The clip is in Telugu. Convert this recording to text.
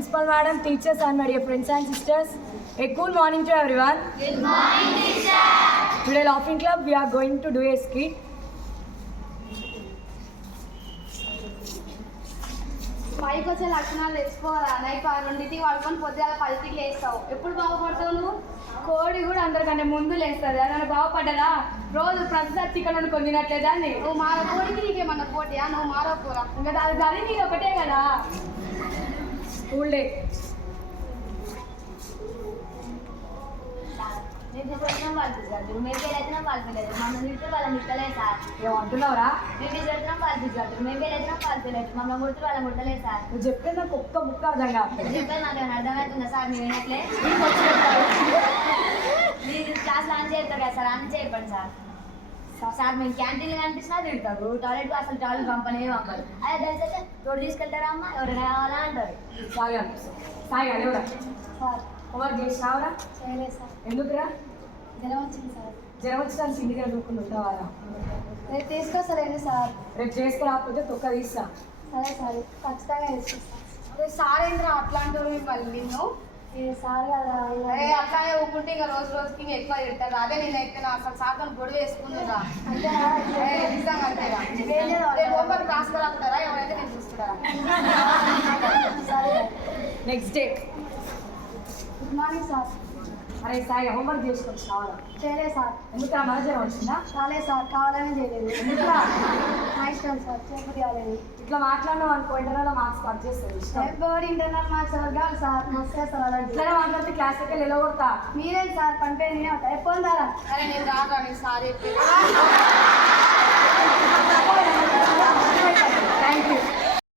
Principal Madam, teachers and my dear friends and sisters. A cool morning to everyone. Good morning, teacher. Today Laughing Club we are going to do a skit. పైకి వచ్చే లక్షణాలు తెచ్చుకోవాలా నైట్ 2కి పడుకొని పొద్దుగాల 10కి లేస్తావు. ఎప్పుడు బాగుపడతావు నువ్వు? కోడి కూడా అందరికంటే ముందు లేస్తుంది. అదన్నా బాగుపడ్డదా? రోజు ప్రతిసారి చికెన్ వండుకొని తినట్లేదా? నువ్వు మార కోడికి నీకేమన్నా పోటీయా? నువ్వు మారకపోరా. ఇంకా దాని దాని నీకు ఒకటే కదా. స్కూల్ డే ఏమంటున్నావురా? నువ్వు చెప్తే నాకు ఒక్క ముక్క అర్థం కాదు. అర్థమవుతుందా సార్? మీరు వినట్లే? మీరు క్లాస్ లాంచ్ చేస్తారు కదా సార్, లాంచ్ చేయకండి సార్. సార్ మేము క్యాంటీన్లో కనిపించినా తిడతారు, టాయిలెట్ అసలు టాయిలెట్ పంపనే పంపరు. అదే తెలిసైతే తోడు తీసుకెళ్తారా అమ్మ, ఎవరైనా కావాలా అంటారు. సాయి అనిపిస్తుంది. సాయి కానీ ఎవరా? సార్ హోంవర్క్ చేసినావురా? చేయలేదు సార్. ఎందుకురా? జ్వరం వచ్చింది సార్. జ్వరం వచ్చిన ఇంటికి దూక్కుని ఉంటావారా? రేపు తీసుకొస్తారండి సార్. రేపు చేసుకురాకపోతే తొక్క తీస్తా. సరే సార్, ఖచ్చితంగా తీసుకొస్తాను. అదే సార్ ఏంద్రా అట్లాంటి మళ్ళీ నిన్ను సార్ కదా అట్లానే ఊపుకుంటే ఇంకా రోజు రోజుకి ఇంకా ఎక్కువ తింటారు. అదే నేను అయితే అసలు సార్తో గొడవ వేసుకుందా నిజంగా అంతేగా. రేపు హోంవర్క్ రాసుకురాకుంటారా? ఎవరైతే నేను చూసుకుంటారా? సరే. Next day. Good morning sir. అరే సాయి హోంవర్క్ చేసుకొని కావాలా? చేయలేదు సార్. ఎందుకురా? మన జ్వరం వచ్చిందా? కాలేదు సార్, కావాలనే చేయలేదు. ఎందుకురా? నా ఇష్టం సార్, చేయబుద్ధి కాలేదు. ఇట్లా మాట్లాడినావు అనుకో ఇంటర్నల్ మార్క్స్ కట్ చేస్తారు. ఇష్టం బోర్డు ఇంటర్నల్ మార్క్స్ కాదు సార్, మస్తే సార్ అలాంటి. ఇట్లా మాట్లాడితే క్లాస్ దగ్గర ఎలా కొడతా? మీరేం సార్ పనిపేరు నేనే అవుతా. ఎప్పుడు ఉందారా? అరే నేను రాను సార్ చెప్పి. Thank you.